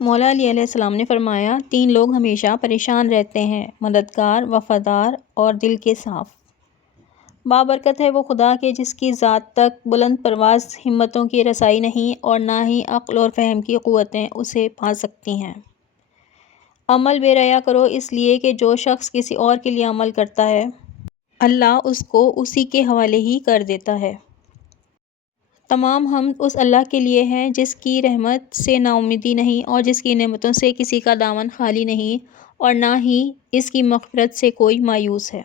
مولا علی علیہ السلام نے فرمایا، 3 لوگ ہمیشہ پریشان رہتے ہیں: مددگار، وفادار اور دل کے صاف۔ بابرکت ہے وہ خدا کہ جس کی ذات تک بلند پرواز ہمتوں کی رسائی نہیں اور نہ ہی عقل اور فہم کی قوتیں اسے پا سکتی ہیں۔ عمل بے ریا کرو، اس لیے کہ جو شخص کسی اور کے لیے عمل کرتا ہے اللہ اس کو اسی کے حوالے ہی کر دیتا ہے۔ تمام حمد اس اللہ کے لیے ہے جس کی رحمت سے نا امیدی نہیں اور جس کی نعمتوں سے کسی کا دامن خالی نہیں اور نہ ہی اس کی مغفرت سے کوئی مایوس ہے۔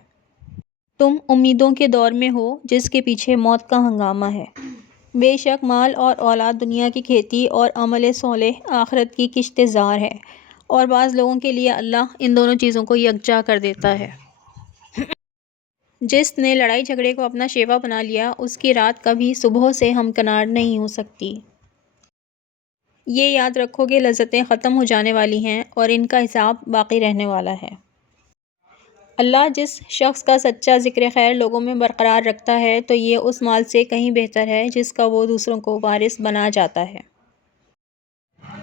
تم امیدوں کے دور میں ہو جس کے پیچھے موت کا ہنگامہ ہے۔ بے شک مال اور اولاد دنیا کی کھیتی اور عمل صالح آخرت کی کشت زار ہے، اور بعض لوگوں کے لیے اللہ ان دونوں چیزوں کو یکجا کر دیتا ہے۔ جس نے لڑائی جھگڑے کو اپنا شیوا بنا لیا اس کی رات کبھی صبح سے ہمکنار نہیں ہو سکتی۔ یہ یاد رکھو کہ لذتیں ختم ہو جانے والی ہیں اور ان کا حساب باقی رہنے والا ہے۔ اللہ جس شخص کا سچا ذکر خیر لوگوں میں برقرار رکھتا ہے تو یہ اس مال سے کہیں بہتر ہے جس کا وہ دوسروں کو وارث بنا جاتا ہے۔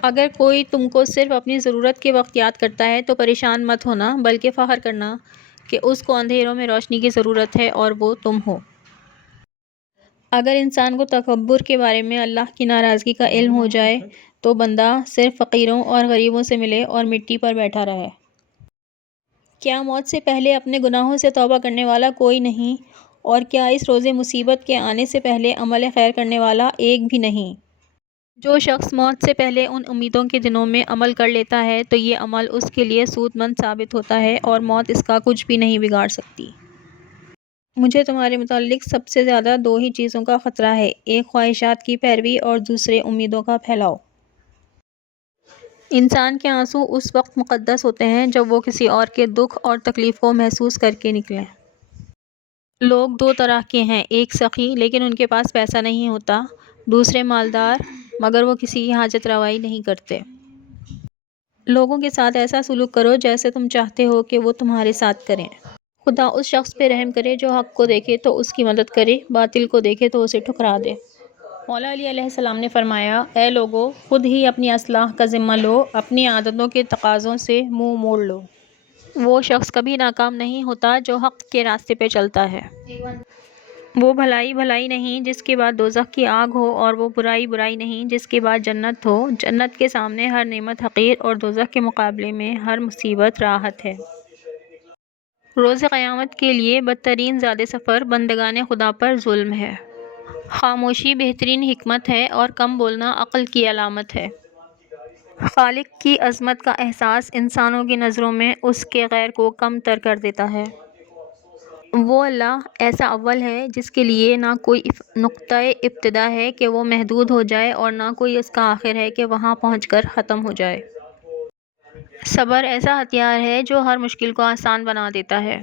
اگر کوئی تم کو صرف اپنی ضرورت کے وقت یاد کرتا ہے تو پریشان مت ہونا بلکہ فخر کرنا کہ اس کو اندھیروں میں روشنی کی ضرورت ہے اور وہ تم ہو۔ اگر انسان کو تکبر کے بارے میں اللہ کی ناراضگی کا علم ہو جائے تو بندہ صرف فقیروں اور غریبوں سے ملے اور مٹی پر بیٹھا رہے۔ کیا موت سے پہلے اپنے گناہوں سے توبہ کرنے والا کوئی نہیں، اور کیا اس روز مصیبت کے آنے سے پہلے عمل خیر کرنے والا ایک بھی نہیں؟ جو شخص موت سے پہلے ان امیدوں کے دنوں میں عمل کر لیتا ہے تو یہ عمل اس کے لیے سود مند ثابت ہوتا ہے اور موت اس کا کچھ بھی نہیں بگاڑ سکتی۔ مجھے تمہارے متعلق سب سے زیادہ 2 ہی چیزوں کا خطرہ ہے، ایک خواہشات کی پیروی اور دوسرے امیدوں کا پھیلاؤ۔ انسان کے آنسو اس وقت مقدس ہوتے ہیں جب وہ کسی اور کے دکھ اور تکلیف کو محسوس کر کے نکلیں۔ لوگ 2 طرح کے ہیں، ایک سخی لیکن ان کے پاس پیسہ نہیں ہوتا، دوسرے مالدار مگر وہ کسی کی حاجت روائی نہیں کرتے۔ لوگوں کے ساتھ ایسا سلوک کرو جیسے تم چاہتے ہو کہ وہ تمہارے ساتھ کریں۔ خدا اس شخص پہ رحم کرے جو حق کو دیکھے تو اس کی مدد کرے، باطل کو دیکھے تو اسے ٹھکرا دے۔ مولا علی علیہ السلام نے فرمایا، اے لوگو، خود ہی اپنی اصلاح کا ذمہ لو، اپنی عادتوں کے تقاضوں سے منہ موڑ لو۔ وہ شخص کبھی ناکام نہیں ہوتا جو حق کے راستے پہ چلتا ہے۔ وہ بھلائی بھلائی نہیں جس کے بعد دوزخ کی آگ ہو، اور وہ برائی برائی نہیں جس کے بعد جنت ہو۔ جنت کے سامنے ہر نعمت حقیر اور دوزخ کے مقابلے میں ہر مصیبت راحت ہے۔ روز قیامت کے لیے بدترین زاد سفر بندگان خدا پر ظلم ہے۔ خاموشی بہترین حکمت ہے اور کم بولنا عقل کی علامت ہے۔ خالق کی عظمت کا احساس انسانوں کی نظروں میں اس کے غیر کو کم تر کر دیتا ہے۔ وہ اللہ ایسا اول ہے جس کے لیے نہ کوئی نقطۂ ابتدا ہے کہ وہ محدود ہو جائے اور نہ کوئی اس کا آخر ہے کہ وہاں پہنچ کر ختم ہو جائے۔ صبر ایسا ہتھیار ہے جو ہر مشکل کو آسان بنا دیتا ہے۔